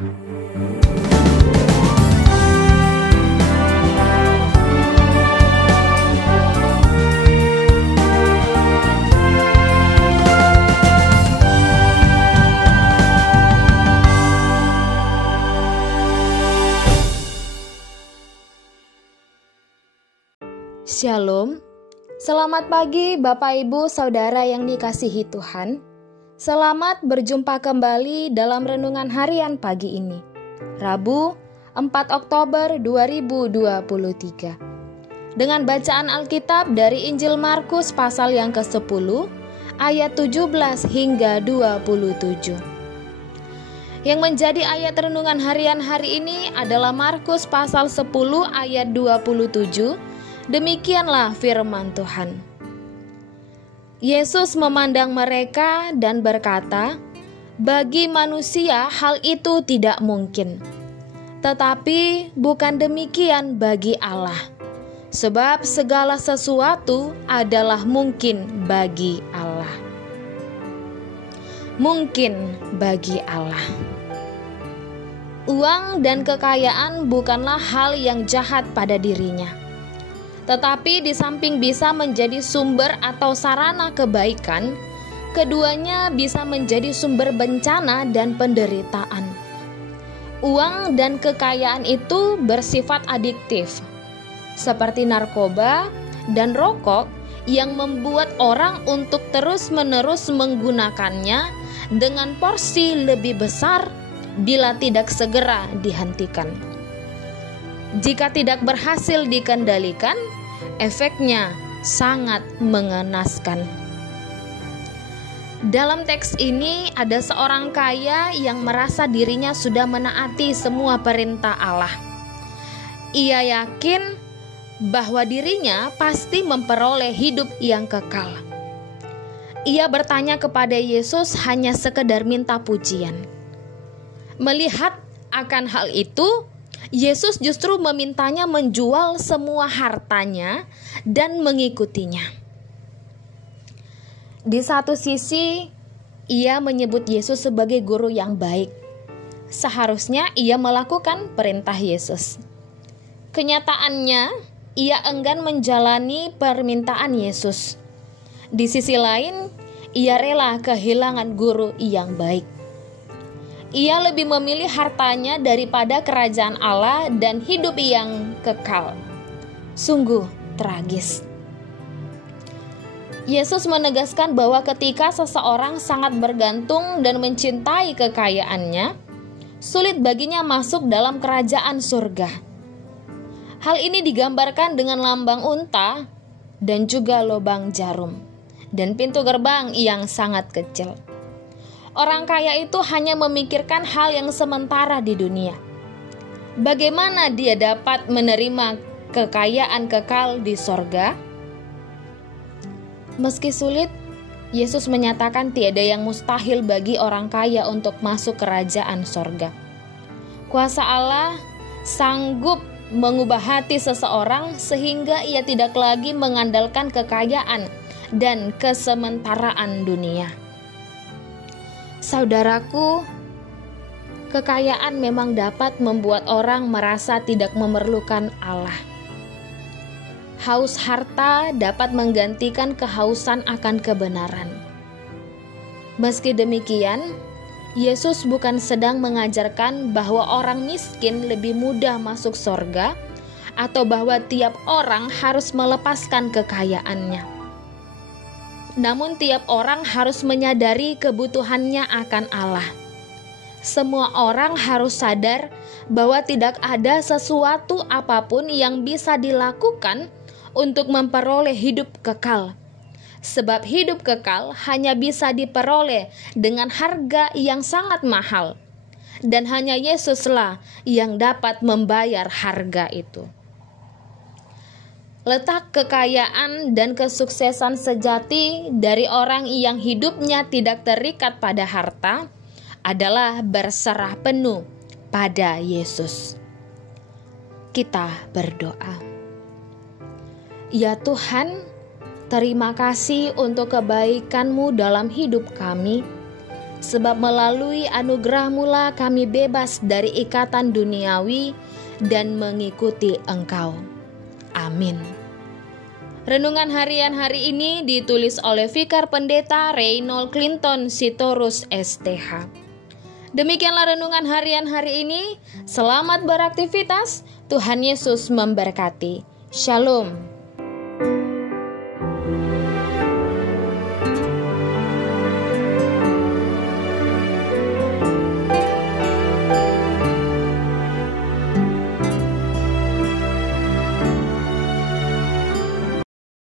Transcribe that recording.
Shalom, selamat pagi Bapak Ibu Saudara yang dikasihi Tuhan. Selamat berjumpa kembali dalam Renungan Harian pagi ini, Rabu 4 Oktober 2023. Dengan bacaan Alkitab dari Injil Markus pasal yang ke-10, ayat 17 hingga 27. Yang menjadi ayat Renungan Harian hari ini adalah Markus pasal 10 ayat 27. Demikianlah firman Tuhan. Yesus memandang mereka dan berkata, "Bagi manusia hal itu tidak mungkin, tetapi bukan demikian bagi Allah. Sebab segala sesuatu adalah mungkin bagi Allah." Mungkin bagi Allah. Uang dan kekayaan bukanlah hal yang jahat pada dirinya. Tetapi di samping bisa menjadi sumber atau sarana kebaikan, keduanya bisa menjadi sumber bencana dan penderitaan. Uang dan kekayaan itu bersifat adiktif, seperti narkoba dan rokok yang membuat orang untuk terus-menerus menggunakannya dengan porsi lebih besar bila tidak segera dihentikan. Jika tidak berhasil dikendalikan, efeknya sangat mengenaskan. Dalam teks ini ada seorang kaya yang merasa dirinya sudah menaati semua perintah Allah. Ia yakin bahwa dirinya pasti memperoleh hidup yang kekal. Ia bertanya kepada Yesus hanya sekedar minta pujian. Melihat akan hal itu, Yesus justru memintanya menjual semua hartanya dan mengikutinya. Di satu sisi, ia menyebut Yesus sebagai guru yang baik. Seharusnya ia melakukan perintah Yesus. Kenyataannya, ia enggan menjalani permintaan Yesus. Di sisi lain, ia rela kehilangan guru yang baik. Ia lebih memilih hartanya daripada kerajaan Allah dan hidup yang kekal. Sungguh tragis. Yesus menegaskan bahwa ketika seseorang sangat bergantung dan mencintai kekayaannya, sulit baginya masuk dalam kerajaan surga. Hal ini digambarkan dengan lambang unta dan juga lubang jarum, dan pintu gerbang yang sangat kecil. Orang kaya itu hanya memikirkan hal yang sementara di dunia. Bagaimana dia dapat menerima kekayaan kekal di sorga? Meski sulit, Yesus menyatakan tiada yang mustahil bagi orang kaya untuk masuk kerajaan sorga. Kuasa Allah sanggup mengubah hati seseorang sehingga ia tidak lagi mengandalkan kekayaan dan kesementaraan dunia. Saudaraku, kekayaan memang dapat membuat orang merasa tidak memerlukan Allah. Haus harta dapat menggantikan kehausan akan kebenaran. Meski demikian, Yesus bukan sedang mengajarkan bahwa orang miskin lebih mudah masuk surga atau bahwa tiap orang harus melepaskan kekayaannya. Namun tiap orang harus menyadari kebutuhannya akan Allah. Semua orang harus sadar bahwa tidak ada sesuatu apapun yang bisa dilakukan untuk memperoleh hidup kekal. Sebab hidup kekal hanya bisa diperoleh dengan harga yang sangat mahal. Dan hanya Yesuslah yang dapat membayar harga itu. Letak kekayaan dan kesuksesan sejati dari orang yang hidupnya tidak terikat pada harta adalah berserah penuh pada Yesus. Kita berdoa. Ya Tuhan, terima kasih untuk kebaikan-Mu dalam hidup kami. sebab melalui anugerah-Mu lah kami bebas dari ikatan duniawi dan mengikuti Engkau. Amin. Renungan harian hari ini ditulis oleh Vikar Pendeta Reynold Clinton Sitorus STH. Demikianlah renungan harian hari ini. Selamat beraktivitas. Tuhan Yesus memberkati. Shalom.